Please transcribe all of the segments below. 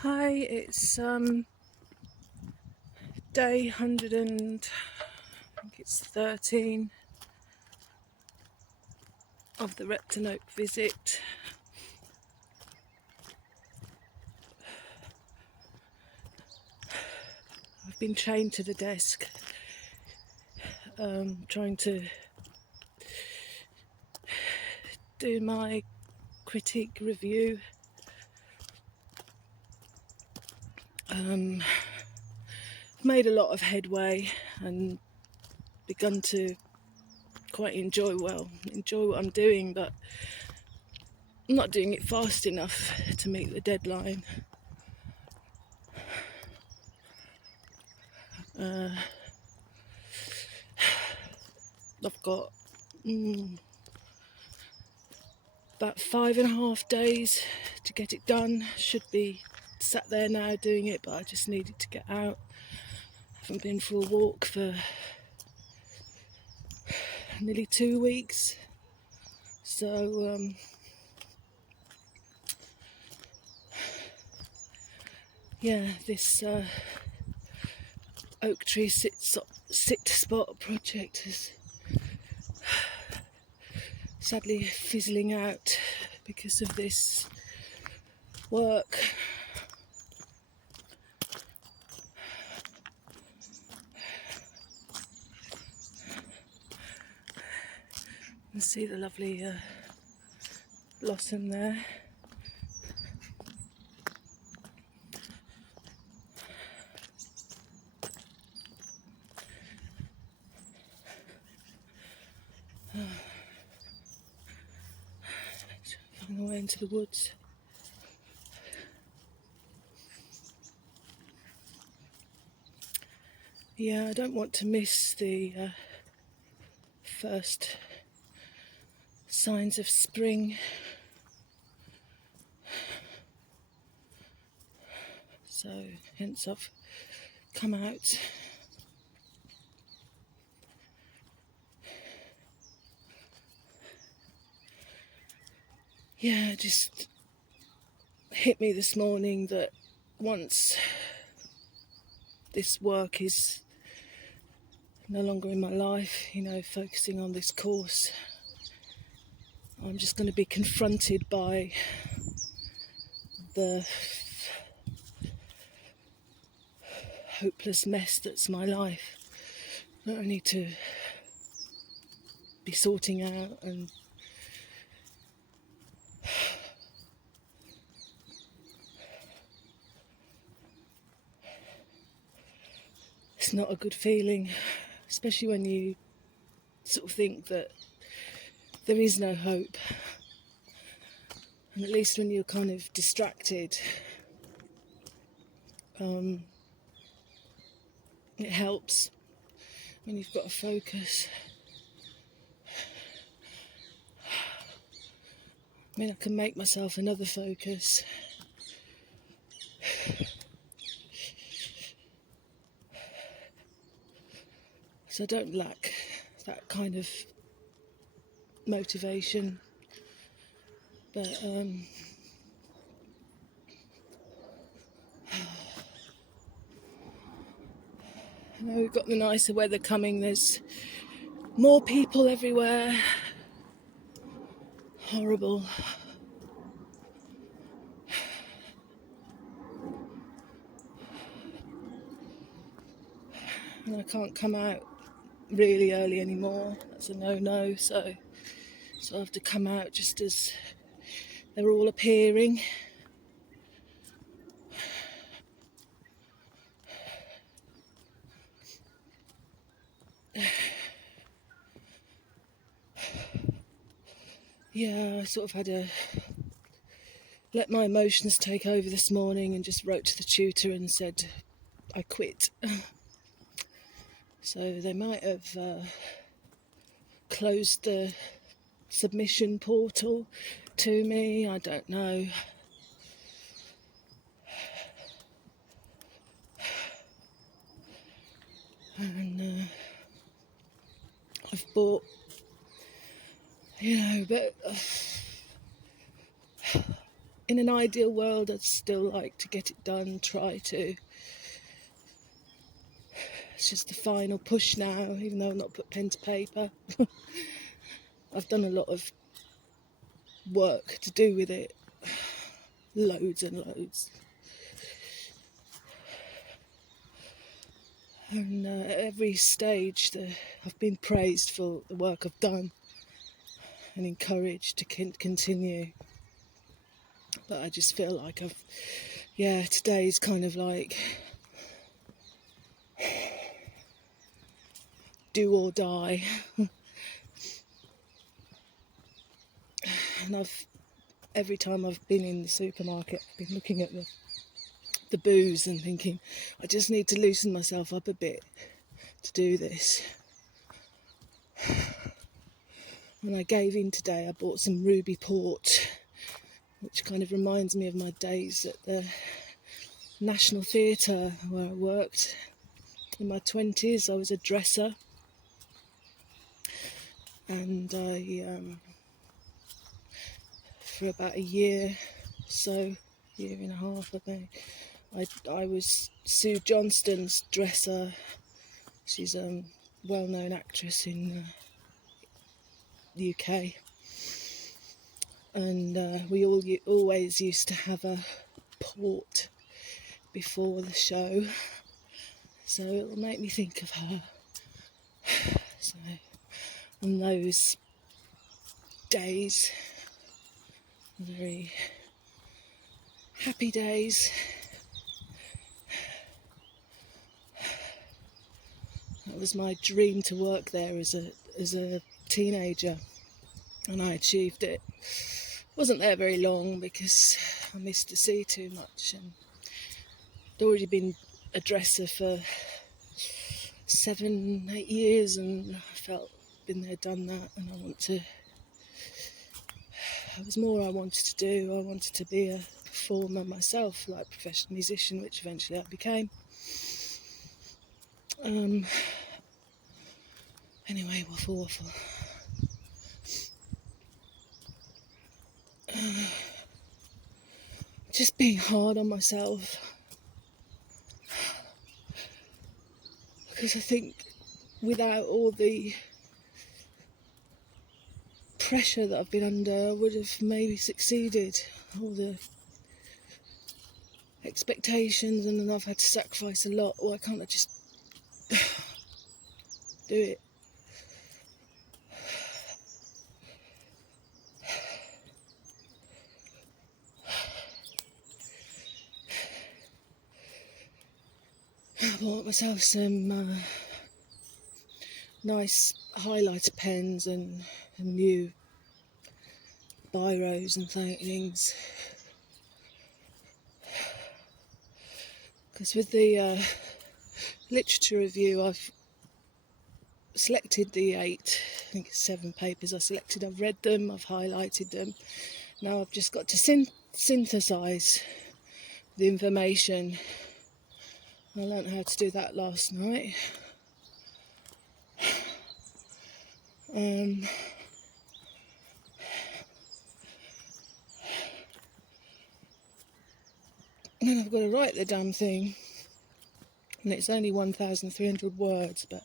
Hi, it's day 100 and I think it's 13 of the Repton Oak visit. I've been chained to the desk, trying to do my critique review. I've made a lot of headway and begun to quite enjoy what I'm doing, but I'm not doing it fast enough to meet the deadline. I've got about 5.5 days to get it done. Should be sat there now doing it, but I just needed to get out. Haven't been for a walk for nearly 2 weeks, so yeah, this oak tree sit spot project is sadly fizzling out because of this work. You can see the lovely blossom there. Going away into the woods. Yeah, I don't want to miss the first signs of spring. So hence I've come out. Yeah, it just hit me this morning that once this work is no longer in my life, focusing on this course, I'm just going to be confronted by the hopeless mess that's my life that I need to be sorting out. And it's not a good feeling, especially when you sort of think that there is no hope. And at least when you're kind of distracted, it helps when you've got to focus. I mean, I can make myself another focus. So I don't lack that kind of motivation. But I know we've got the nicer weather coming. There's more people everywhere. Horrible. And I can't come out really early anymore. That's a no-no. So I have to come out just as they're all appearing. Yeah, I sort of had to let my emotions take over this morning and just wrote to the tutor and said I quit. So they might have closed the submission portal to me, I don't know. And I've bought, but in an ideal world, I'd still like to get it done, try to. It's just the final push now, even though I've not put pen to paper. I've done a lot of work to do with it, loads and loads. And at every stage I've been praised for the work I've done and encouraged to continue. But I just feel like today's kind of like do or die. And every time I've been in the supermarket, I've been looking at the booze and thinking, I just need to loosen myself up a bit to do this. When I gave in today, I bought some Ruby Port, which kind of reminds me of my days at the National Theatre where I worked. In my 20s, I was a dresser, and for about a year and a half, I think, I was Sue Johnston's dresser. She's a well-known actress in the UK, and we always used to have a port before the show, so it'll make me think of her. So on those days, very happy days, that was my dream, to work there as a teenager, and I achieved it. Wasn't there very long because I missed the sea too much, and I'd already been a dresser for 7-8 years, and I felt been there, done that, and there was more I wanted to do. I wanted to be a performer myself, like a professional musician, which eventually I became. Anyway, waffle. Just being hard on myself, because I think without all the pressure that I've been under, I would have maybe succeeded. All the expectations, and then I've had to sacrifice a lot. Why can't I just do it? I bought myself some nice highlighter pens and new biros and things. Because with the literature review, I've selected the 7 papers I selected. I've read them, I've highlighted them. Now I've just got to synthesise the information. I learnt how to do that last night. And then I've got to write the damn thing. And it's only 1,300 words, but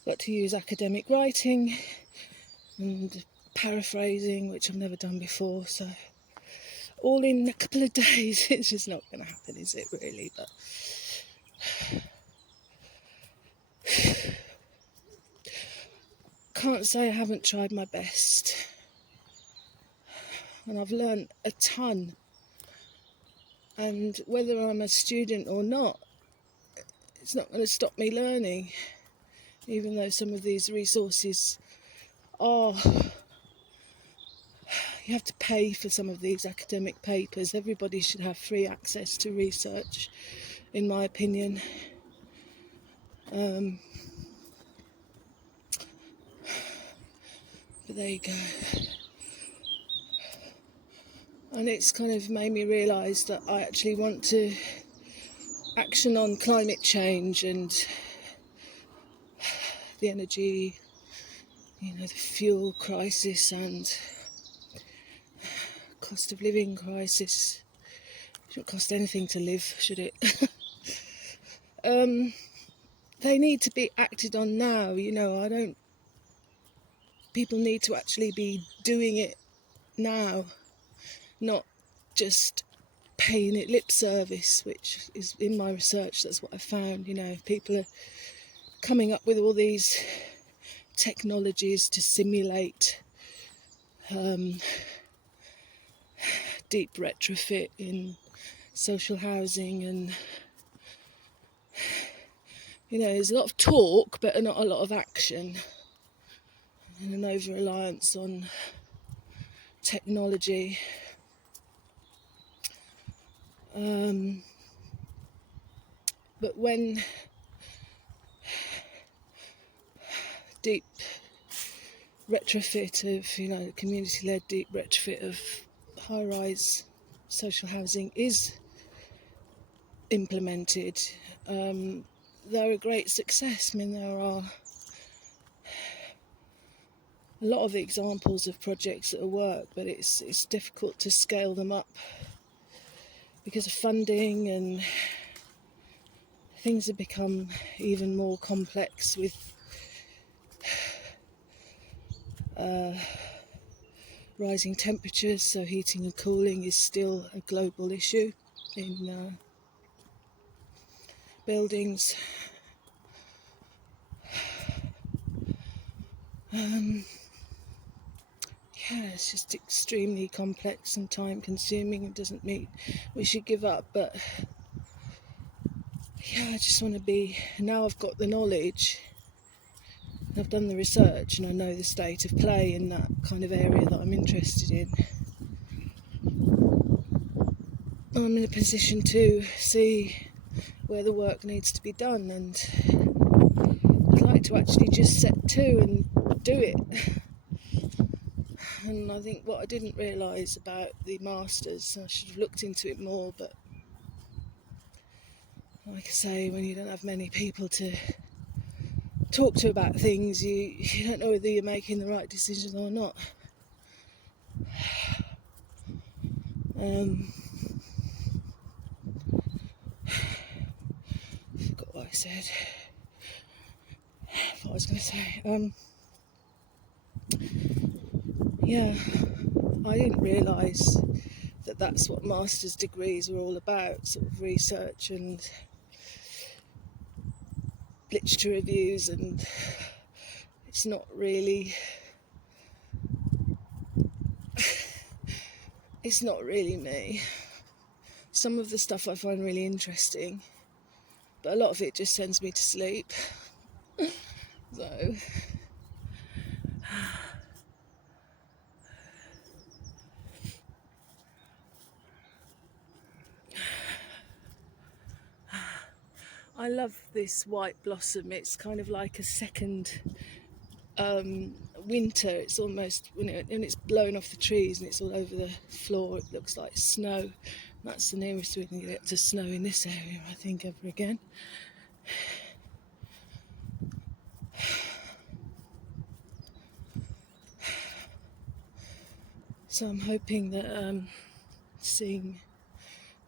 I've got to use academic writing and paraphrasing, which I've never done before, so all in a couple of days. It's just not going to happen, is it, really? But can't say I haven't tried my best, and I've learnt a ton. And whether I'm a student or not, it's not going to stop me learning, even though some of these resources are, you have to pay for some of these academic papers. Everybody should have free access to research, in my opinion. But there you go. And it's kind of made me realise that I actually want to action on climate change and the energy, the fuel crisis and cost of living crisis. It shouldn't cost anything to live, should it? They need to be acted on now. People need to actually be doing it now, not just paying it lip service, which is, in my research, that's what I found. People are coming up with all these technologies to simulate deep retrofit in social housing, and there's a lot of talk but not a lot of action, and an over-reliance on technology. But when deep retrofit of, community-led deep retrofit of high-rise social housing is implemented, they're a great success. I mean, there are a lot of examples of projects that work, but it's difficult to scale them up because of funding, and things have become even more complex with rising temperatures, so heating and cooling is still a global issue in buildings. It's just extremely complex and time consuming and doesn't mean we should give up, but I just want to be, now I've got the knowledge, I've done the research, and I know the state of play in that kind of area that I'm interested in, I'm in a position to see where the work needs to be done, and I'd like to actually just set to and do it. And I think what I didn't realise about the masters, I should have looked into it more, but like I say, when you don't have many people to talk to about things, you don't know whether you're making the right decisions or not. I forgot what I said. What I was going to say. I didn't realise that that's what master's degrees are all about, sort of research and literature reviews, and it's not really me. Some of the stuff I find really interesting, but a lot of it just sends me to sleep. So I love this white blossom. It's kind of like a second winter. It's almost, when it's blown off the trees and it's all over the floor, it looks like snow. That's the nearest we can get to snow in this area, I think, ever again. So I'm hoping that seeing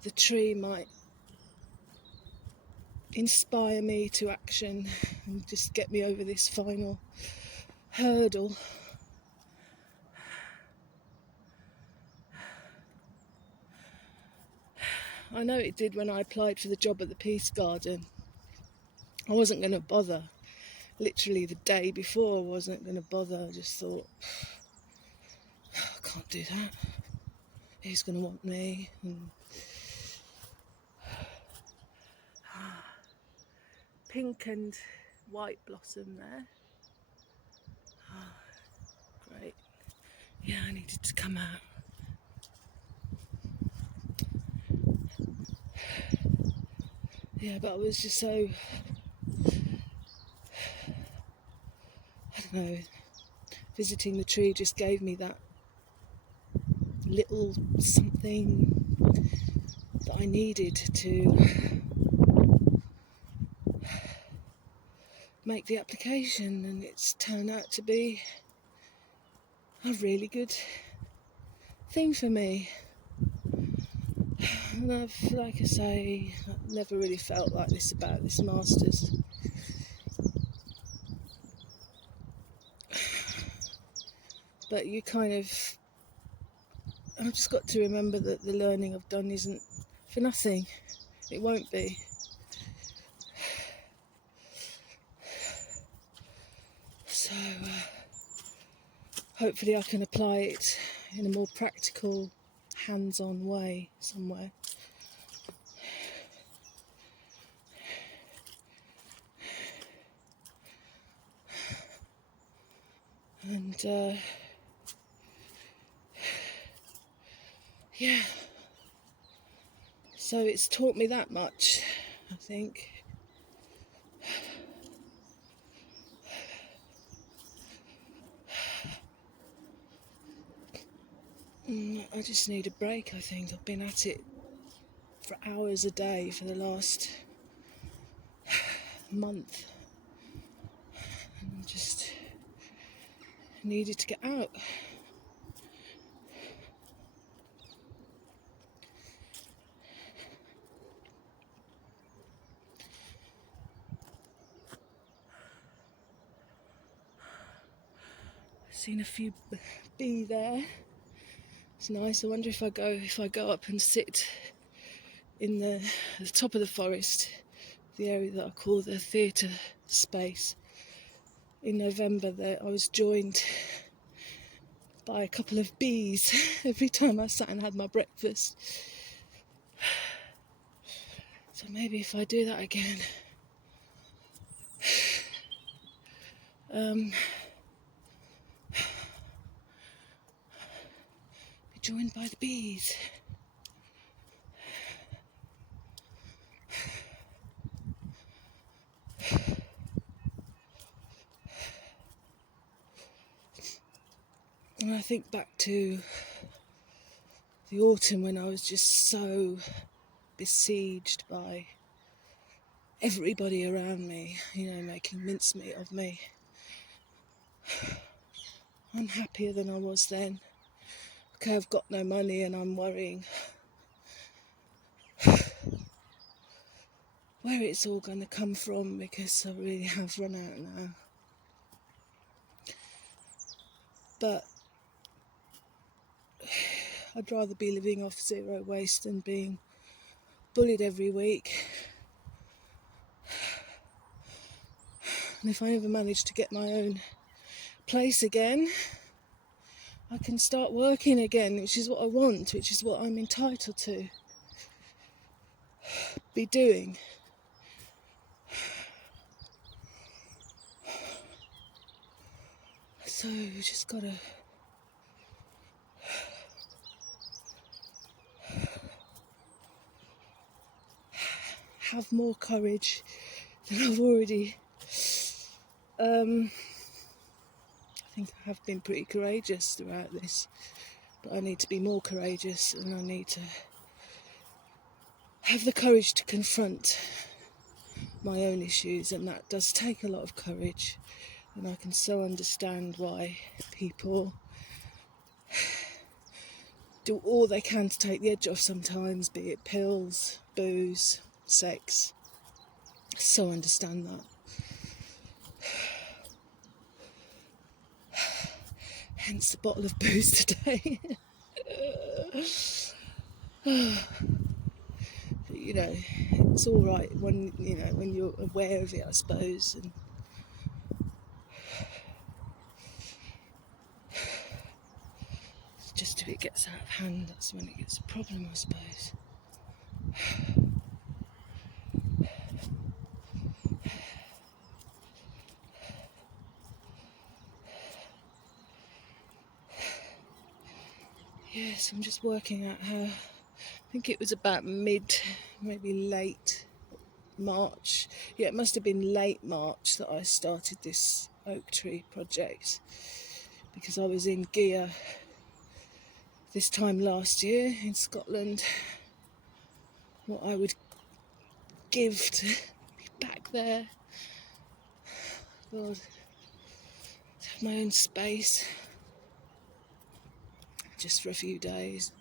the tree might inspire me to action and just get me over this final hurdle. I know it did when I applied for the job at the Peace Garden. I wasn't going to bother. Literally the day before, I wasn't going to bother. I just thought, I can't do that. Who's going to want me? And pink and white blossom there. Great. Yeah, I needed to come out. Yeah, but I was just so, I don't know, visiting the tree just gave me that little something that I needed to make the application, and it's turned out to be a really good thing for me. And I've, like I say, I've never really felt like this about this Masters. But you kind of, I've just got to remember that the learning I've done isn't for nothing. It won't be. So hopefully I can apply it in a more practical, hands-on way somewhere. And yeah, so it's taught me that much, I think. I just need a break, I think. I've been at it for hours a day for the last month, and I just needed to get out. I've seen a few bee there. It's nice. I wonder if I go up and sit in the top of the forest, the area that I call the theatre space. In November, there I was joined by a couple of bees every time I sat and had my breakfast. So maybe if I do that again, be joined by the bees. And I think back to the autumn when I was just so besieged by everybody around me, making mincemeat of me. I'm happier than I was then. Okay, I've got no money and I'm worrying where it's all going to come from, because I really have run out now. But I'd rather be living off zero waste than being bullied every week. And if I ever manage to get my own place again, I can start working again, which is what I want, which is what I'm entitled to be doing. So you just gotta have more courage than I've already. I think I have been pretty courageous throughout this, but I need to be more courageous, and I need to have the courage to confront my own issues, and that does take a lot of courage. And I can so understand why people do all they can to take the edge off sometimes, be it pills, booze, sex. I so understand that. Hence the bottle of booze today. It's all right when you're aware of it, I suppose. And just if it gets out of hand, that's when it gets a problem, I suppose. Yes, I'm just working out how. I think it was about maybe late March. Yeah, it must have been late March that I started this oak tree project, because I was in Gia this time last year in Scotland. What I would give to be back there. God, to have my own space. just for a few days.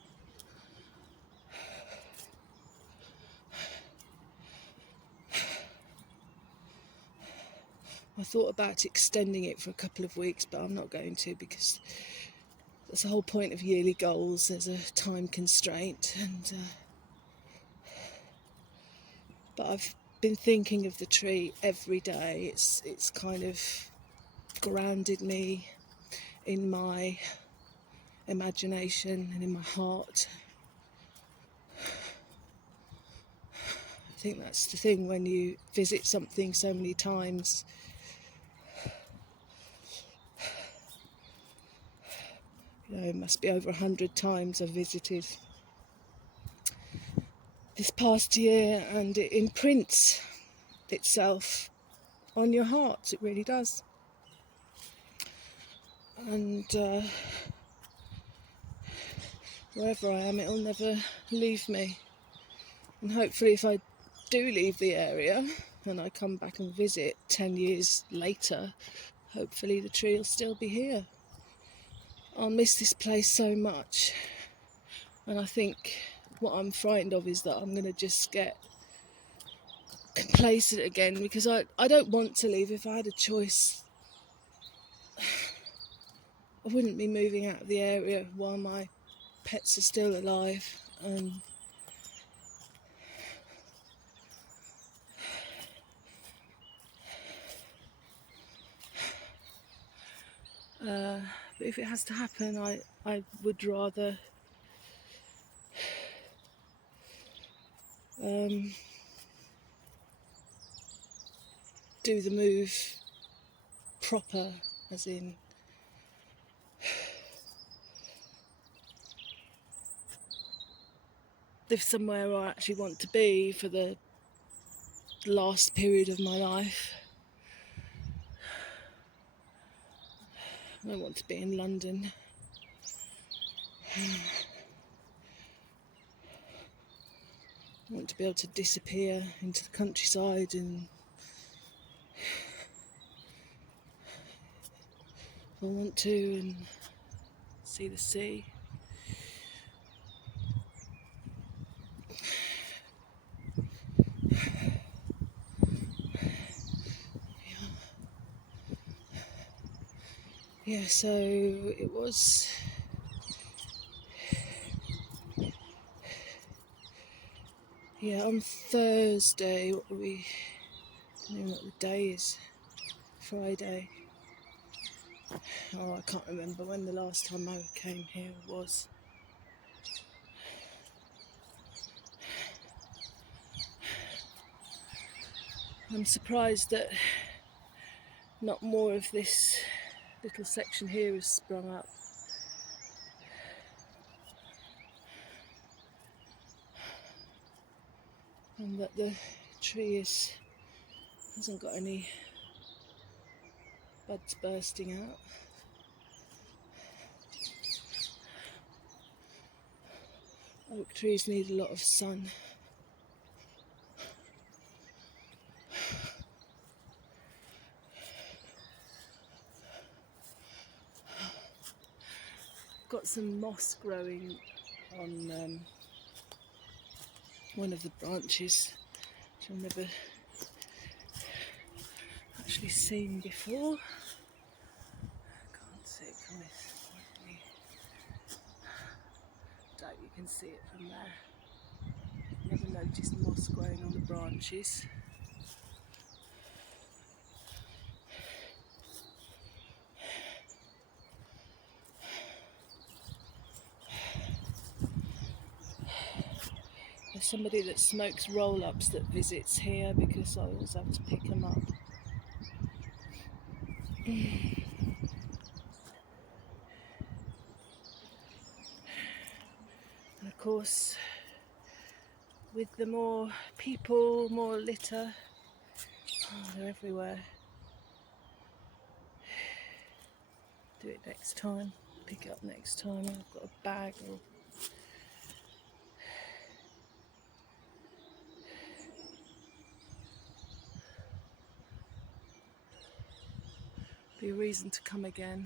I thought about extending it for a couple of weeks, but I'm not going to, because that's the whole point of yearly goals. There's a time constraint, and but I've been thinking of the tree every day. It's kind of grounded me in my imagination and in my heart. I think that's the thing when you visit something so many times. You know, it must be over 100 times I've visited this past year, and it imprints itself on your heart. It really does. And wherever I am, it'll never leave me. And hopefully, if I do leave the area and I come back and visit 10 years later, hopefully the tree will still be here. I'll miss this place so much, and I think what I'm frightened of is that I'm going to just get complacent again, because I don't want to leave. If I had a choice, I wouldn't be moving out of the area while my pets are still alive. But if it has to happen, I would rather do the move proper, as in live somewhere I actually want to be for the last period of my life. I don't want to be in London. I want to be able to disappear into the countryside and if I want to, and see the sea. Yeah, so it was on Thursday. I don't know what the day is. Friday. Oh, I can't remember when the last time I came here was. I'm surprised that not more of this little section here has sprung up. And that the tree hasn't got any buds bursting out. Oak trees need a lot of sun. Got some moss growing on one of the branches, which I've never actually seen before. Can't see it from this. Doubt you can see it from there. Never noticed moss growing on the branches. There's somebody that smokes roll-ups that visits here, because I always have to pick them up. And of course, with the more people, more litter, they're everywhere. Do it next time, pick it up next time. I've got a bag or be a reason to come again.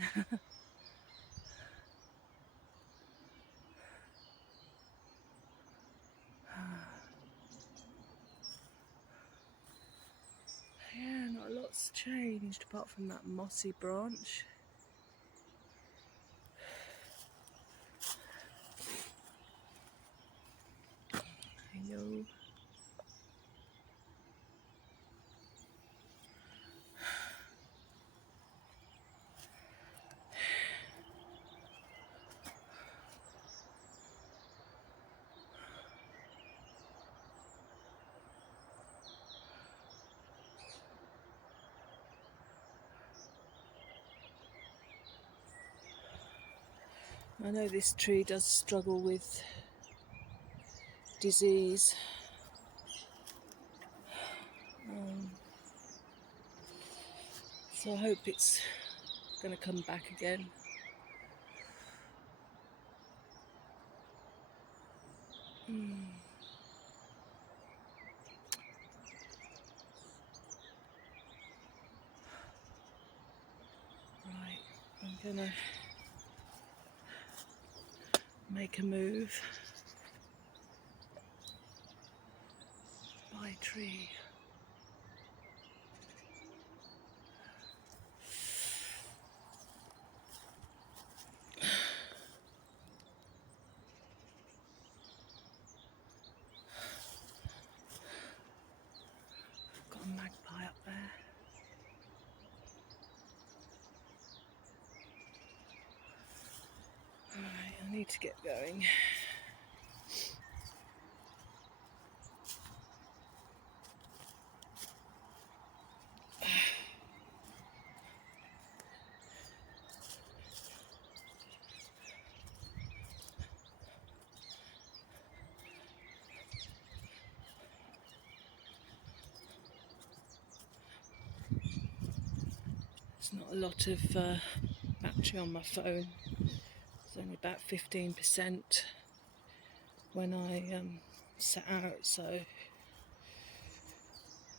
what's changed apart from that mossy branch. Hello. I know this tree does struggle with disease. So I hope it's going to come back again. Right, I'm going to make a move. By tree. Got a magpie up there. Alright, I need to get going. There's not a lot of battery on my phone. It's only about 15% when I set out, so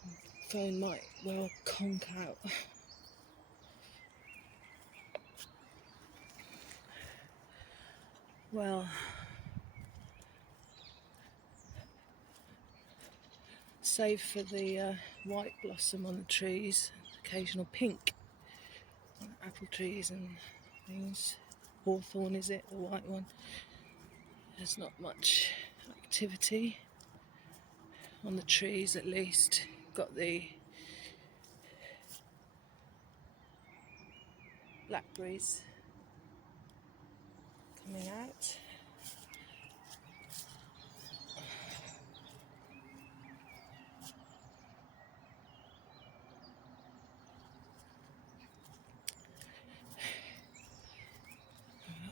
the phone might well conk out. Well, save for the white blossom on the trees, occasional pink on apple trees and things. Hawthorn, is it, the white one? There's not much activity on the trees, at least. Got the blackberries coming out.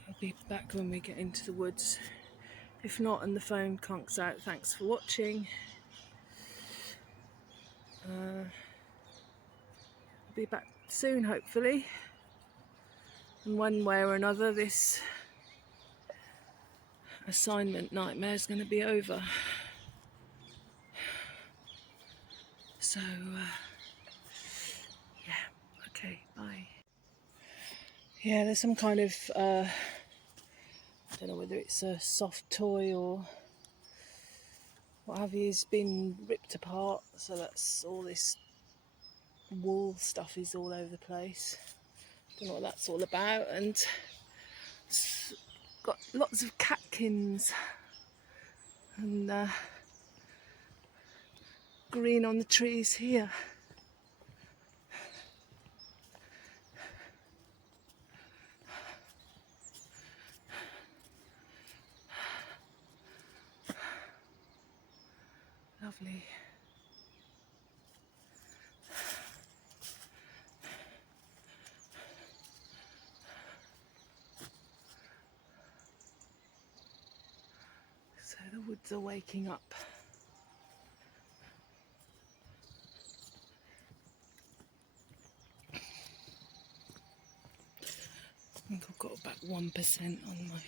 I'll be back when we get into the woods. If not, and the phone conks out, thanks for watching. I'll be back soon, hopefully. And one way or another, this assignment nightmare is going to be over. So, yeah, okay, bye. Yeah, there's some kind of, I don't know whether it's a soft toy or what have you, has been ripped apart. So that's all this wool stuff is all over the place. Don't know what that's all about. And it's got lots of catkins and green on the trees here. Lovely. So the woods are waking up. I think I've got about 1% on my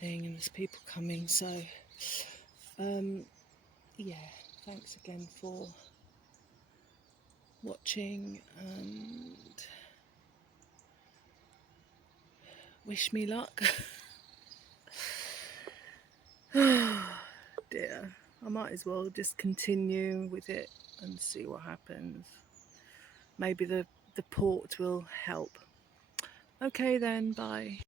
thing and there's people coming, so yeah, thanks again for watching and wish me luck. Dear, I might as well just continue with it and see what happens. maybe the port will help. Okay then, bye.